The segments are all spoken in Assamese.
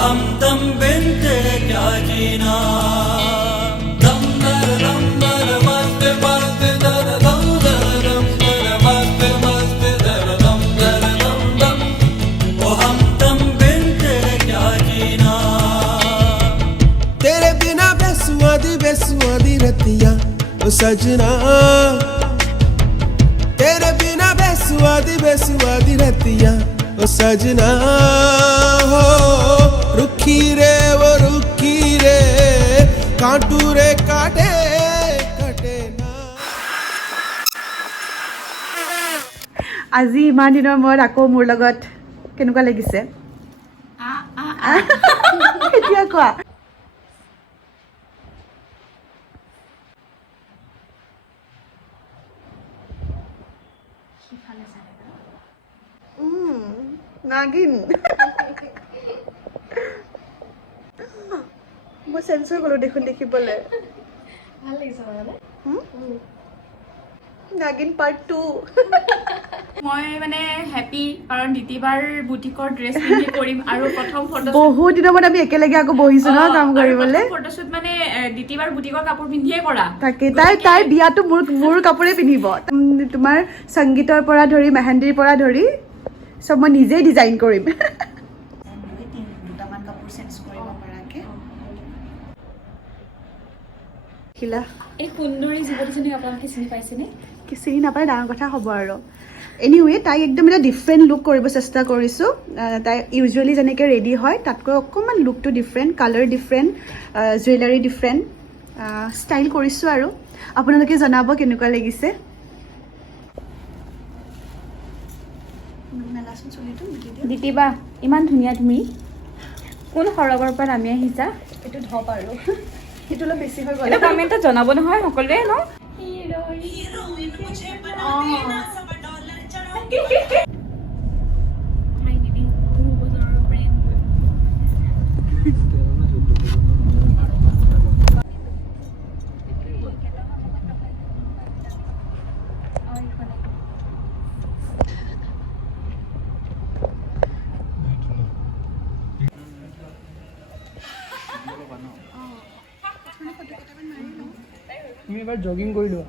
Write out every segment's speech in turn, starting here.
हमदम बिन तेरे क्या जीना दम दर मस्त मस्त दर दम दर मस्त मस्त दर दम दम ओ हमदम बिन तेरे क्या जीना तेरे बिना बेसुआदी रतियां ओ सजना तेरे बिना बेसुआदी रतियां ओ सजना हो रुखी रे वो रुखी रे काटू रे काटे काटे ना আজি ইমান দিনৰ মূৰত আকৌ মোৰ লগত কেনেকুৱা লাগিছে এতিয়া কোৱা নাগিন মই চেঞ্চ হৈ গ'লো দেখোন দেখিবলৈ ভাল লাগিছে মানে নাগিন পাৰ্ট 2 মই মানে হেপী কাৰণ দ্বিতীয়বাৰ বুটিকৰ ড্ৰেছ পিন্ধি কৰিম আৰু প্ৰথম ফটো বহুত দিনৰ মূৰত আমি একেলগে আকৌ বহিছো ন কাম কৰিবলৈ ফটোশ্বুট মানে দ্বিতীয়বাৰ বুটিকৰ কাপোৰ পিন্ধিয়ে কৰা তাকে তাই বিয়াটো মোৰ কাপোৰে পিন্ধিব তোমাৰ সংগীতৰ পৰা ধৰি মেহেন্দিৰ পৰা ধৰি সব মই নিজেই ডিজাইন কৰিম দুটামান কাপোৰ চেঞ্জ কৰিব পৰাকে খিলা এই সুন্দৰী যুৱতীজনী আপোনালোকে চিনি পাইছেনে কি চিনি নাপায় ডাঙৰ কথা হ'ব আৰু এনিৱে তাই একদম এটা ডিফাৰেণ্ট লুক কৰিব চেষ্টা কৰিছোঁ তাই ইউজুৱেলি যেনেকৈ ৰেডি হয় তাতকৈ অকণমান লুকটো different colour different jewellery different style কৰিছোঁ আৰু আপোনালোকে জনাব কেনেকুৱা লাগিছে দ্বিতীয়বাৰ ইমান ধুনীয়া তুমি কোন সৰগৰ পৰা নামি আহিছা এইটো ধপ আৰু সেইটো অলপ বেছি হৈ গ'ল এটা কমেণ্টত জনাব নহয় সকলোৱে ন তুমি এবাৰ জগিং কৰি লোৱা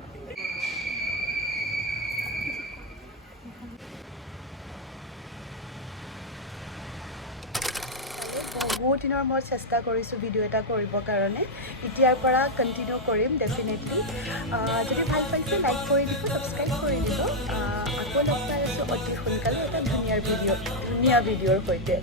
বহুত দিনৰ মূৰত চেষ্টা কৰিছোঁ ভিডিঅ' এটা কৰিবৰ কাৰণে এতিয়াৰ পৰা কণ্টিনিউ কৰিম ডেফিনেটলি যদি ভাল পাইছে লাইক কৰি দিব ছাবস্ক্ৰাইব কৰি দিব আকৌ লগ পাই আছোঁ অতি সোনকালে এটা ধুনীয়া ভিডিঅ'ৰ সৈতে